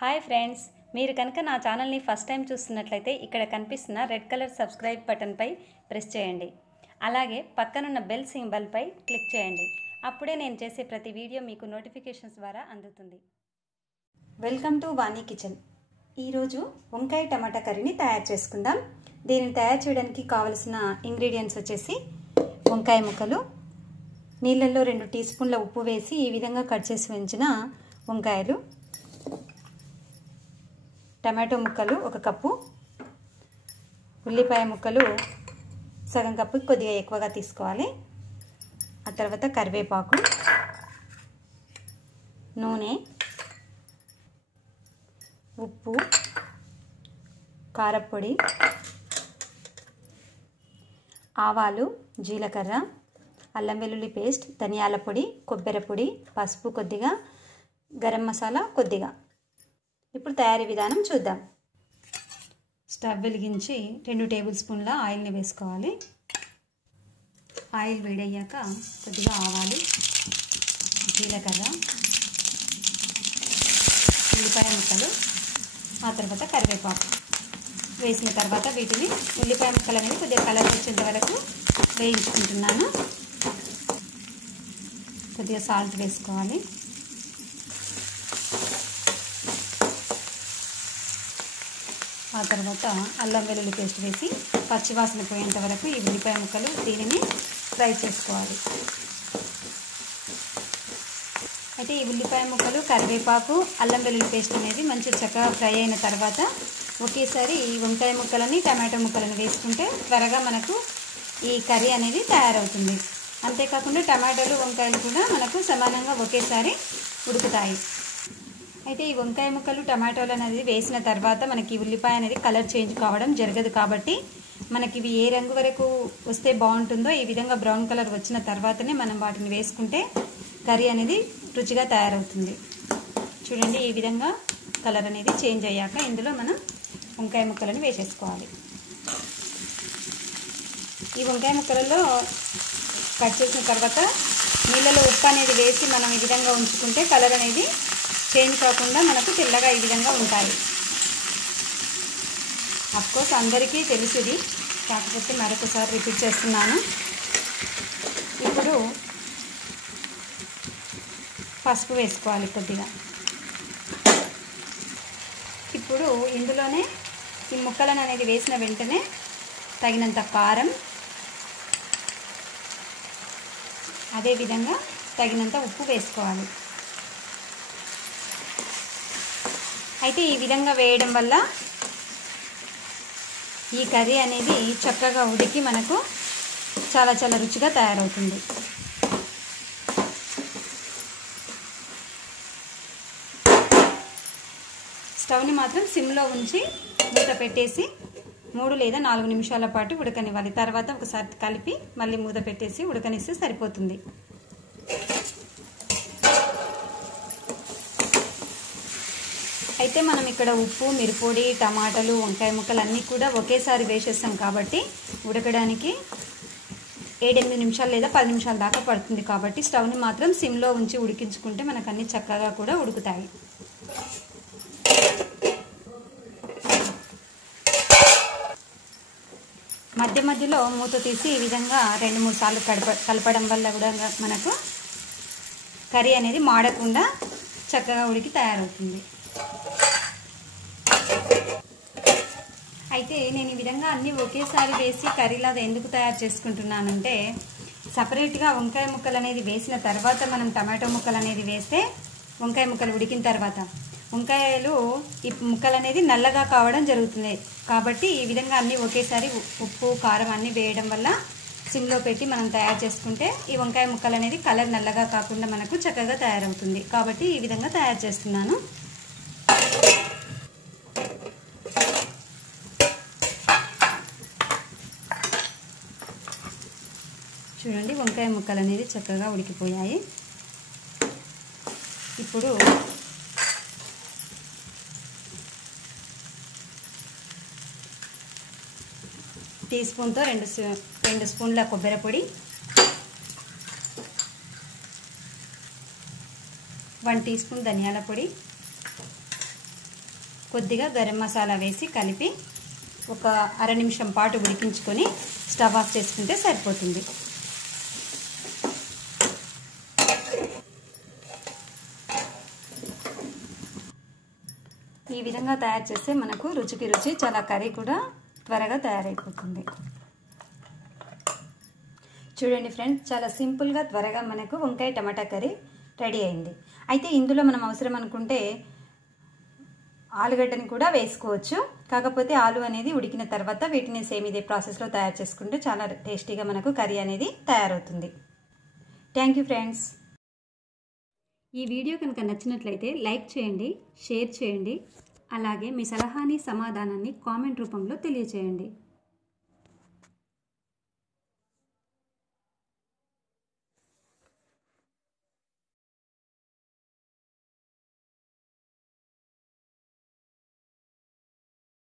Hi friends మీరు కనుక నా ఛానల్ని ఫస్ట్ టైం చూస్తున్నట్లయితే ఇక్కడ కనిపిస్తున్న రెడ్ కలర్ సబ్స్క్రైబ్ బటన్పై ప్రెస్ చేయండి. అలాగే పక్కనున్న బెల్ సింబల్పై క్లిక్ చేయండి. అప్పుడే నేను చేసే ప్రతి వీడియో మీకు నోటిఫికేషన్స్ ద్వారా అందుతుంది. Welcome to Vani kitchen. ఈరోజు వంకాయ టమాటా కర్రీని తయారు చేసుకుందాం. దీనిని తయారు చేయడానికి కావలసిన ఇంగ్రీడియంట్స్ వచ్చేసి వంకాయ ముక్కలు నీళ్ళల్లో రెండు టీ స్పూన్ల ఉప్పు వేసి ఈ విధంగా కట్ చేసి ఉంచిన వంకాయలు టమాటో ముక్కలు ఒక కప్పు ఉల్లిపాయ ముక్కలు సగం కప్పు కొద్దిగా ఎక్కువగా తీసుకోవాలి. ఆ తర్వాత కరివేపాకు నూనె ఉప్పు కారపొడి ఆవాలు జీలకర్ర అల్లం వెల్లుల్లి పేస్ట్ ధనియాల పొడి కొబ్బరి పొడి పసుపు కొద్దిగా గరం మసాలా కొద్దిగా. ఇప్పుడు తయారీ విధానం చూద్దాం. స్టవ్ వెలిగించి రెండు టేబుల్ స్పూన్ల ఆయిల్ని వేసుకోవాలి. ఆయిల్ వేడయ్యాక కొద్దిగా ఆవాలు జీలకర్ర ఉల్లిపాయ ముక్కలు ఆ తర్వాత కరివేపాకు. వేసిన తర్వాత వీటిని ఉల్లిపాయ ముక్కలు అనేది కొద్దిగా కలర్ వచ్చేంత వరకు వేయించుకుంటున్నాను. కొద్దిగా సాల్ట్ వేసుకోవాలి. ఆ తర్వాత అల్లం వెల్లుల్లి పేస్ట్ వేసి పచ్చివాసన పోయేంత వరకు ఈ ఉల్లిపాయ ముక్కలు దీనిని ఫ్రై చేసుకోవాలి. అయితే ఈ ఉల్లిపాయ ముక్కలు కరివేపాకు అల్లం వెల్లుల్లి పేస్ట్ అనేది మంచి చక్కగా ఫ్రై అయిన తర్వాత ఒకేసారి ఈ వంకాయ ముక్కలని టమాటో ముక్కలను వేసుకుంటే త్వరగా మనకు ఈ కర్రీ అనేది తయారవుతుంది. అంతేకాకుండా టమాటాలు వంకాయలు కూడా మనకు సమానంగా ఒకేసారి ఉడుకుతాయి. అయితే ఈ వంకాయ ముక్కలు టమాటోలు అనేది వేసిన తర్వాత మనకి ఉల్లిపాయ అనేది కలర్ చేంజ్ కావడం జరగదు కాబట్టి మనకి ఇవి ఏ రంగు వరకు వస్తే బాగుంటుందో ఈ విధంగా బ్రౌన్ కలర్ వచ్చిన తర్వాతనే మనం వాటిని వేసుకుంటే కర్రీ అనేది రుచిగా తయారవుతుంది. చూడండి ఈ విధంగా కలర్ అనేది చేంజ్ అయ్యాక ఇందులో మనం వంకాయ ముక్కలను వేసేసుకోవాలి. ఈ వంకాయ ముక్కలలో కట్ చేసిన తర్వాత నీళ్ళలో ఉప్పు అనేది వేసి మనం ఈ విధంగా ఉంచుకుంటే కలర్ అనేది చేంజ్ కాకుండా మనకు తెల్లగా ఈ విధంగా ఉంటాయి. అఫ్కోర్స్ అందరికీ తెలుసుది. కాకపోతే మరొకసారి రిపీట్ చేస్తున్నాను. ఇప్పుడు పసుపు వేసుకోవాలి కొద్దిగా. ఇప్పుడు ఇందులోనే ఈ ముక్కలను అనేది వేసిన వెంటనే తగినంత కారం అదేవిధంగా తగినంత ఉప్పు వేసుకోవాలి. అయితే ఈ విధంగా వేయడం వల్ల ఈ కర్రీ అనేది చక్కగా ఉడికి మనకు చాలా చాలా రుచిగా తయారవుతుంది. స్టవ్ని మాత్రం సిమ్లో ఉంచి మూత పెట్టేసి మూడు లేదా నాలుగు నిమిషాల పాటు ఉడకనివ్వాలి. తర్వాత ఒకసారి కలిపి మళ్ళీ మూత పెట్టేసి ఉడకనిస్తే సరిపోతుంది. అయితే మనం ఇక్కడ ఉప్పు మిరపొడి టమాటాలు వంకాయ ముక్కలు అన్నీ కూడా ఒకేసారి వేసేస్తాం కాబట్టి ఉడకడానికి ఏడెనిమిది నిమిషాలు లేదా పది నిమిషాల దాకా పడుతుంది కాబట్టి స్టవ్ని మాత్రం సిమ్లో ఉంచి ఉడికించుకుంటే మనకు అన్ని చక్కగా కూడా ఉడుకుతాయి. మధ్య మధ్యలో మూత తీసి ఈ విధంగా రెండు మూడు సార్లు కడప కలపడం వల్ల కూడా మనకు కర్రీ అనేది మాడకుండా చక్కగా ఉడికి తయారవుతుంది. అయితే నేను ఈ విధంగా అన్నీ ఒకేసారి వేసి కర్రీలాగా ఎందుకు తయారు చేసుకుంటున్నానంటే సపరేట్గా వంకాయ ముక్కలు అనేది వేసిన తర్వాత మనం టమాటో ముక్కలు అనేది వేస్తే వంకాయ ముక్కలు ఉడికిన తర్వాత వంకాయలు ఈ ముక్కలు అనేది నల్లగా కావడం జరుగుతుంది. కాబట్టి ఈ విధంగా అన్నీ ఒకేసారి ఉప్పు కారం అన్నీ వేయడం వల్ల సిమ్లో పెట్టి మనం తయారు చేసుకుంటే ఈ వంకాయ ముక్కలు అనేది కలర్ నల్లగా కాకుండా మనకు చక్కగా తయారవుతుంది. కాబట్టి ఈ విధంగా తయారు చేస్తున్నాను. చూడండి వంకాయ ముక్కలు అనేది చక్కగా ఉడికిపోయాయి. ఇప్పుడు టీ స్పూన్తో రెండు రెండు స్పూన్ల కొబ్బరి పొడి వన్ టీ స్పూన్ ధనియాల పొడి కొద్దిగా గరం మసాలా వేసి కలిపి ఒక అర నిమిషం పాటు ఉడికించుకొని స్టవ్ ఆఫ్ చేసుకుంటే సరిపోతుంది. ఈ విధంగా తయారు చేస్తే మనకు రుచికి రుచి చాలా కర్రీ కూడా త్వరగా తయారైపోతుంది. చూడండి ఫ్రెండ్స్ చాలా సింపుల్గా త్వరగా మనకు వంకాయ టమాటా కర్రీ రెడీ అయింది. అయితే ఇందులో మనం అవసరం అనుకుంటే ఆలుగడ్డని కూడా వేసుకోవచ్చు. కాకపోతే ఆలు అనేది ఉడికిన తర్వాత వీటిని సేమ్ ఇదే ప్రాసెస్లో తయారు చేసుకుంటే చాలా టేస్టీగా మనకు కర్రీ అనేది తయారవుతుంది. థ్యాంక్ యూ ఫ్రెండ్స్ ఈ వీడియో కనుక నచ్చినట్లయితే లైక్ చేయండి షేర్ చేయండి. అలాగే మీ సలహాని సమాధానాన్ని కామెంట్ రూపంలో తెలియచేయండి.